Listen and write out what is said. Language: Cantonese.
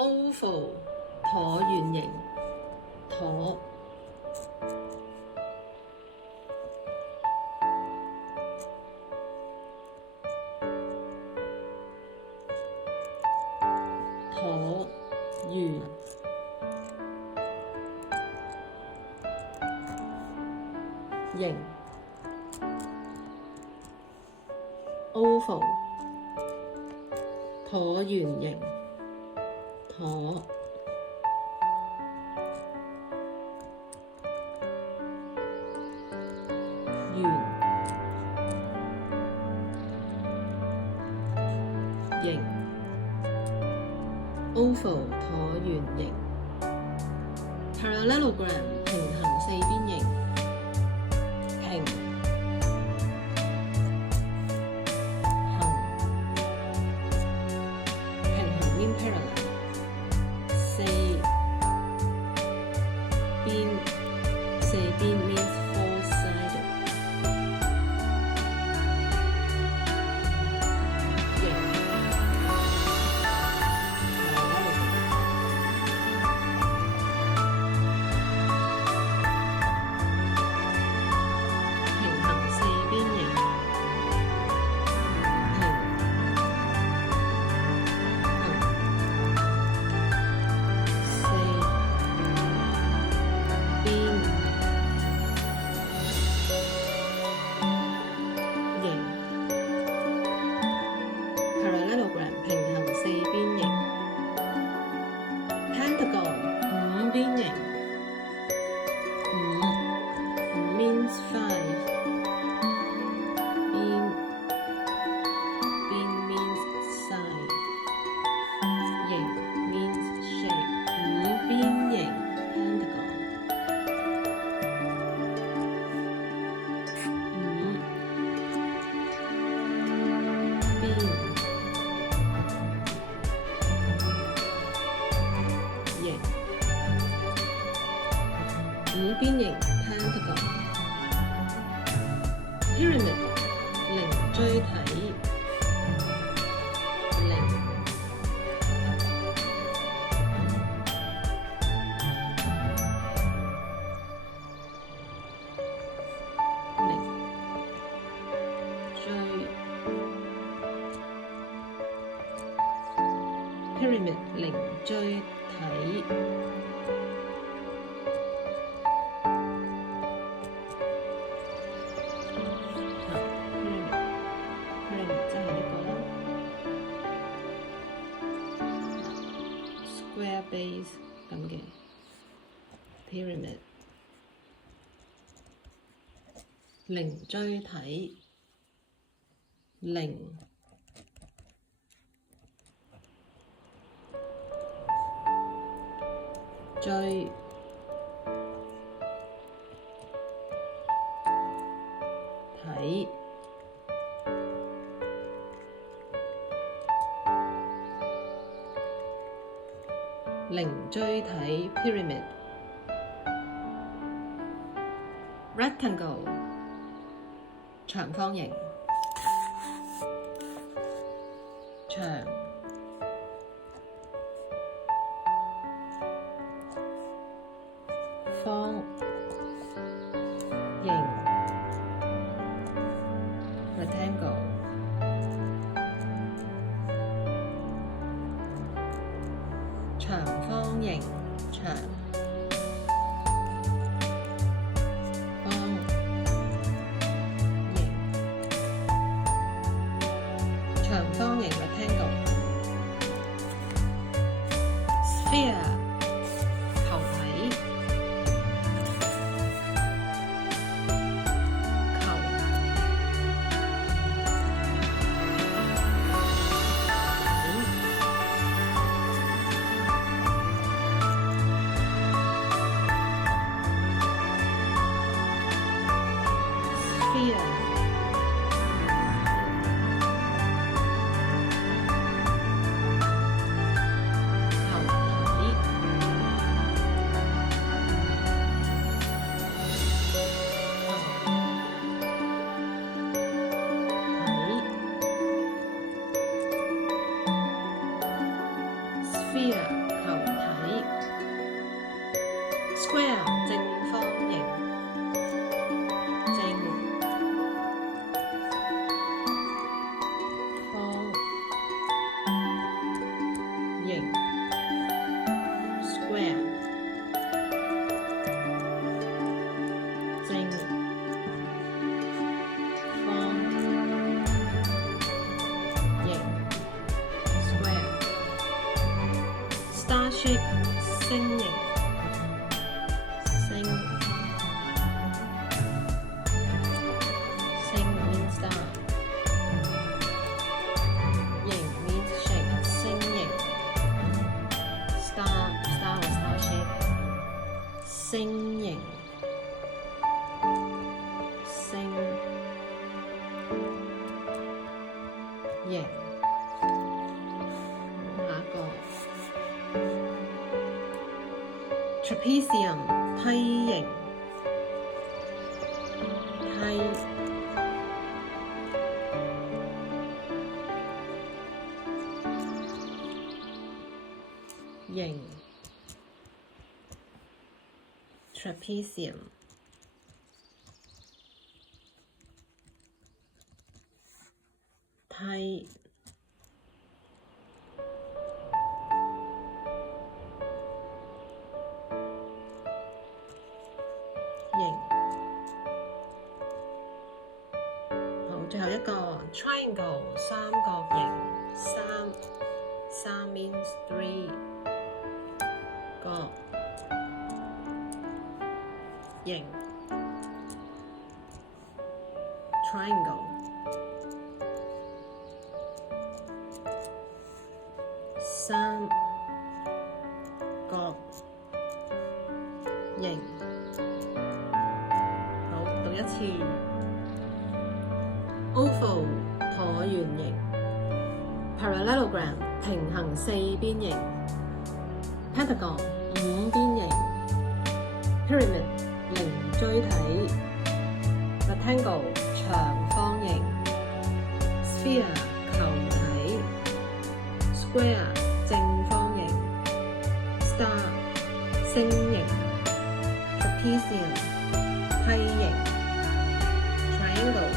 oval 橢圓形，橢橢圓形 oval 橢圓形，橢圓形 oval 橢圓形 parallelogram 平行四邊形，平mean parallel 四邊 means four-sided 形平行四邊形parallelogram 平行四邊形 pentagon 五邊形五 means five 邊 means side 形 means shape 五邊形 pentagon 五邊五邊形 pentagon pyramid 菱錐體菱錐 pyramid 菱錐體square base 咁嘅 pyramid 菱錐體菱錐體菱錐體 pyramid rectangle 長方形長方形 rectangle 長方形長方形長方形 rectangle sphere 球體球sphere square 正方形，正方形 square 正方形 square star shape 星形，星 means star， 形 means shape， 星形 star or star shape， 星形星形。下一個 trapezium 梯形，梯形 trapezium 梯形。好，最後一個 triangle 三角形，三 means three 角形 triangle， 三角形。好，讀一次 oval 橢圓形， parallelogram 平行四邊形， pentagon 五邊形， pyramid 零錐體， rectangle 長方形， sphere 球體， square 正方形， star 星形， trapezium 梯形， triangle